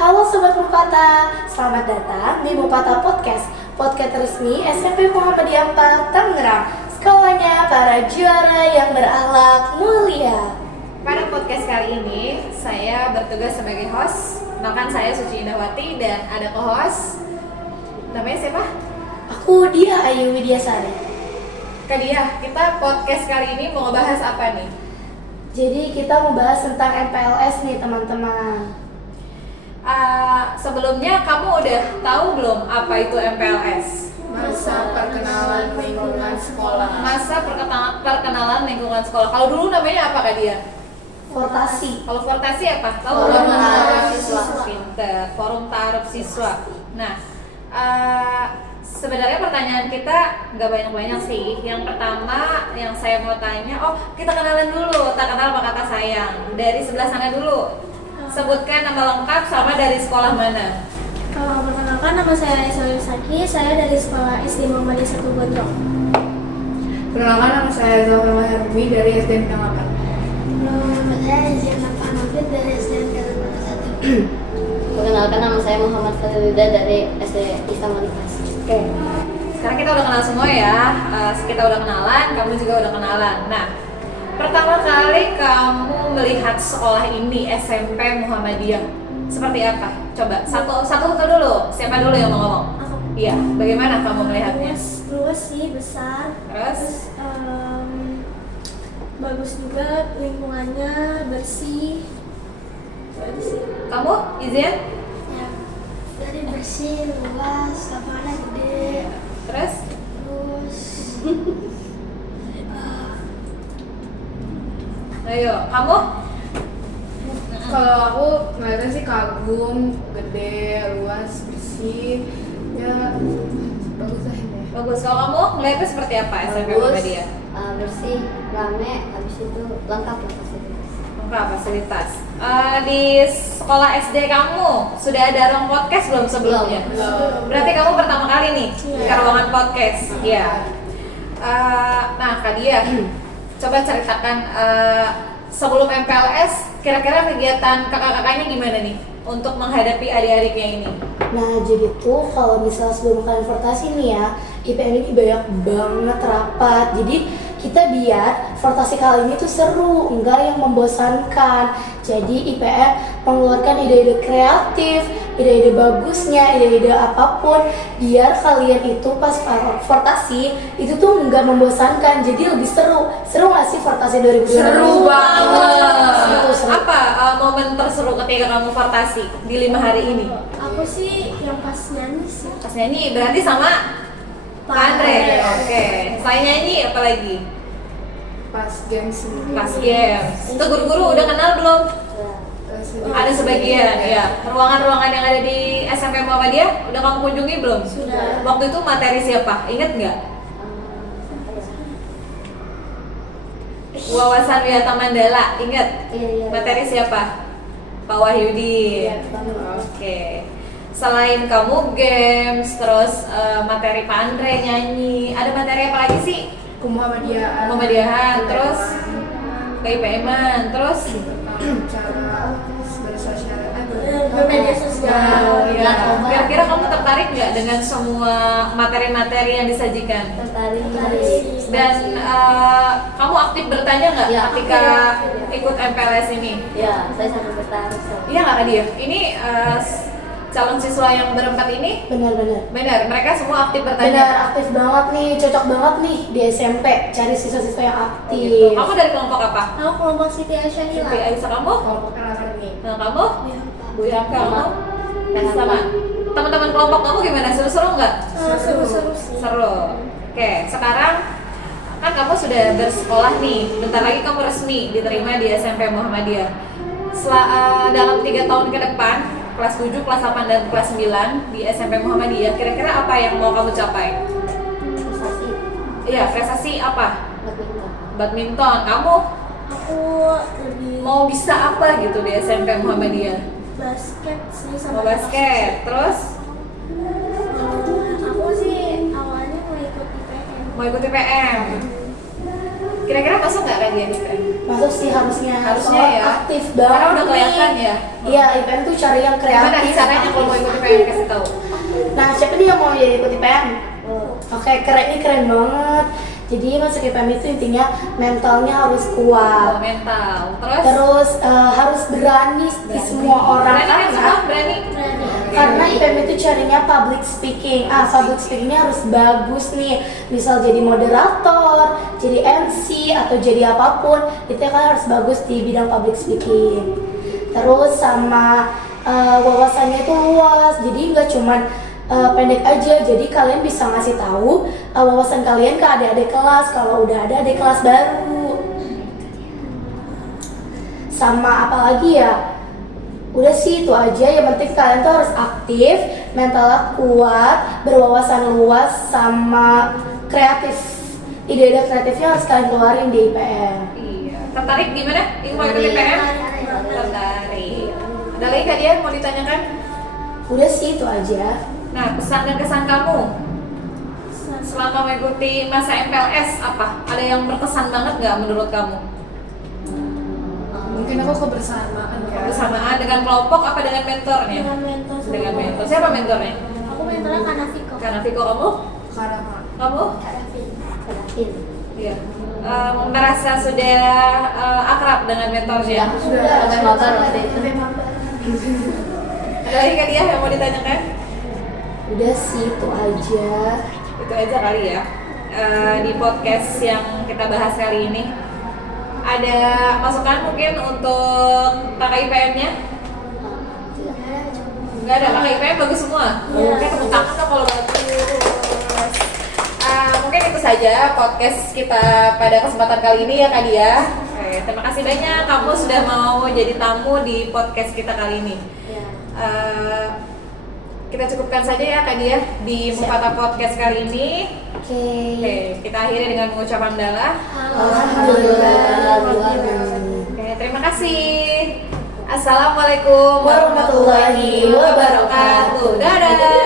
Halo Sobat Mupata, selamat datang di Mupata Podcast resmi SMP Muhammadiyah 4 Tangerang. Sekolahnya para juara yang berakhlak mulia. Pada podcast kali ini, saya bertugas sebagai host. Kenalkan, saya Suci Indawati dan ada co-host. Namanya siapa? Aku Dia Ayu Widyasari. Kak Dia, kita podcast kali ini mau ngebahas apa nih? Jadi kita mau bahas tentang MPLS nih teman-teman. Sebelumnya kamu udah tahu belum apa itu MPLS? Masa perkenalan lingkungan sekolah. Masa perkenalan lingkungan sekolah. Kalau dulu namanya apa Kak Dia? Fortasi. Kalau fortasi apa? Tahu Forum nggak? Ta'aruf Siswa. Pinter. Forum Ta'aruf Siswa. Nah, sebenarnya pertanyaan kita nggak banyak-banyak sih. Yang pertama yang saya mau tanya, kita kenalan dulu. Tak kenal maka kata sayang. Dari sebelah sana dulu. Sebutkan nama lengkap sama dari sekolah mana? Perkenalkan, nama saya Aisyah Saki, saya dari sekolah SD Muhammadiyah 1 Gondrong. Perkenalkan, nama saya Zalma Hermi dari SD Bintang 8. Nama saya Zina Panafid dari SD Negara 1. Perkenalkan, nama saya Muhammad Khalilida dari SD Islam Universitas. Oke. Sekarang kita udah kenal semua ya. Kita udah kenalan, kamu juga udah kenalan. Nah, pertama kali kamu melihat sekolah ini SMP Muhammadiyah seperti apa? Coba satu dulu. Siapa dulu yang mau ngomong? Aku. Iya. Bagaimana kamu melihatnya? Luas sih, besar. Terus? Bagus juga lingkungannya, bersih. Itu sih. Kamu izin? Ya, dari bersih, luas, lapangannya gede. Terus? Terus Ayo, kamu? Kalau aku ngeliatnya sih kagum, gede, luas, bersih, ya bagus lah ini. Bagus. Kalau kamu ngeliatnya seperti apa SMP Muhammadiyah? Bersih, rame, habis itu lengkap lah fasilitas. Lengkap fasilitas. Di sekolah SD kamu sudah ada ruang podcast belum sebelumnya? Belum. Berarti kamu pertama kali nih ke ruangan podcast. Iya. Nah, Kak Dia, coba ceritakan sebelum MPLS kira-kira kegiatan kakak-kakaknya gimana nih untuk menghadapi adik-adiknya ini? Nah jadi tuh kalau misalnya sebelum kalian fortasi nih ya, IPN ini banyak banget rapat. Jadi kita biar fortasi kali ini tuh seru, enggak yang membosankan. Jadi IPN mengeluarkan ide-ide kreatif, ide-ide bagusnya, ide-ide apapun, biar kalian itu pas fortasi itu tuh enggak membosankan, jadi lebih seru. Seru nggak sih fortasi 2020? Seru banget. Seru. Apa momen terseru ketika kamu fortasi di 5 hari ini? aku sih yang pas nyanyi sih. Pas nyanyi berarti sama Pak Andre. Oke. Selain nyanyi apa lagi? Pas games ini. Pas games. Itu guru-guru udah kenal belum? Ada sebagian ya. Ruangan-ruangan yang ada di SMP Muhammadiyah udah kamu kunjungi belum? Sudah. Waktu itu materi siapa? Ingat nggak? Wawasan Wiyata Mandala, ingat? Iya. Materi siapa? Pak Wahyudi. Iya, Oke. Selain kamu games, terus materi Pak Andre nyanyi, ada materi apa lagi sih? Muhammadiyah. Muhammadiyah, terus KIPM-an, terus cara bersosial. Bermedia sosial. ya. Kira-kira kamu tertarik nggak dengan semua materi-materi yang disajikan? Tertarik. Dan kamu aktif bertanya nggak Ya, ketika aktif. ikut MPLS ini? Ya, saya sangat tertarik. Iya nggak Kak Dia? Ini calon siswa yang berempat ini Benar-benar. benar, mereka semua aktif Benar, bertanya. aktif banget nih, cocok banget nih di SMP cari siswa-siswa yang aktif. Gitu. Kamu dari kelompok apa? Aku kelompok Siti Aisyah Siti Nila. Aisyah, kamu? Kalau perkenalan ini. Nah, kamu? Bu Yanka, kamu? Sama. Sama. Teman-teman kelompok kamu gimana? Seru-seru nggak? Seru-seru sih. Seru. Oke, sekarang kan kamu sudah bersekolah nih. Bentar lagi kamu resmi diterima di SMP Muhammadiyah. Dalam 3 tahun ke depan, kelas 7, kelas 8, dan kelas 9 di SMP Muhammadiyah, kira-kira apa yang mau kamu capai? Prestasi, Iya, prestasi apa? badminton. Badminton. Kamu Aku lebih mau bisa apa gitu di SMP Muhammadiyah? basket sih Mau sama basket, terus aku sih awalnya mau ikut IPM. mau ikut IPM. Kira-kira masuk nggak kan dia di IPM? Masuk sih harusnya. Harusnya Soalnya ya. aktif banget. Karena udah kelihatan nih. ya. Iya, IPM tuh cari yang Gimana kreatif. caranya kalau mau ikut IPM kasih tahu? Nah, siapa nih yang mau jadi ikut IPM? Oke, ini keren banget. Jadi masuk IPM itu intinya mentalnya harus kuat. Oh, mental. Terus? Terus harus berani di semua orang Berani kan semua? Berani? karena IPM itu carinya public speaking. Public speakingnya harus bagus nih. Misal jadi moderator, jadi MC atau jadi apapun, itu kan harus bagus di bidang public speaking. Terus sama wawasannya itu luas. Jadi nggak cuman pendek aja, jadi kalian bisa ngasih tahu wawasan kalian ke adik-adik kelas kalau udah ada adik kelas baru. Sama apa lagi ya? Udah sih itu aja, yang penting kalian tuh harus aktif, mentalnya kuat, berwawasan luas, sama kreatif. Ide-ide kreatifnya harus kalian keluarin di IPM. Iya. Tertarik gimana? Info ikut IPM? Tertarik. Ada lagi Kak Dia mau ditanyakan? Udah sih itu aja. Nah, pesan dan kesan kamu selama mengikuti masa MPLS apa? Ada yang berkesan banget nggak menurut kamu? Mungkin aku kebersamaan ya. Kebersamaan dengan kelompok apa dengan mentornya? Dengan mentor. Dengan mentor. Siapa mentornya? Aku mentornya Kanafiko. Karena Viko, kamu? Karena Kamu? Kadafin. Iya. Merasa sudah akrab dengan mentornya? sudah Sampai mabar waktu itu. Ada lagi Kak Dia yang mau ditanyakan? Udah sih itu aja. Itu aja kali ya. Di podcast yang kita bahas kali ini ada masukan mungkin untuk kakak IPM-nya? Nggak ada, kakak IPM bagus semua? Iya. Oke, tepuk tangan dong kalau bagus. Mungkin itu saja podcast kita pada kesempatan kali ini ya Kak Dia. Oke, terima kasih banyak kamu sudah mau jadi tamu di podcast kita kali ini. Kita cukupkan saja ya Kak Dia di Mufata Podcast kali ini. Oke, kita akhiri dengan mengucap hamdalah. Alhamdulillah. Oke, terima kasih. Assalamualaikum Warahmatullahi wabarakatuh. Dadah.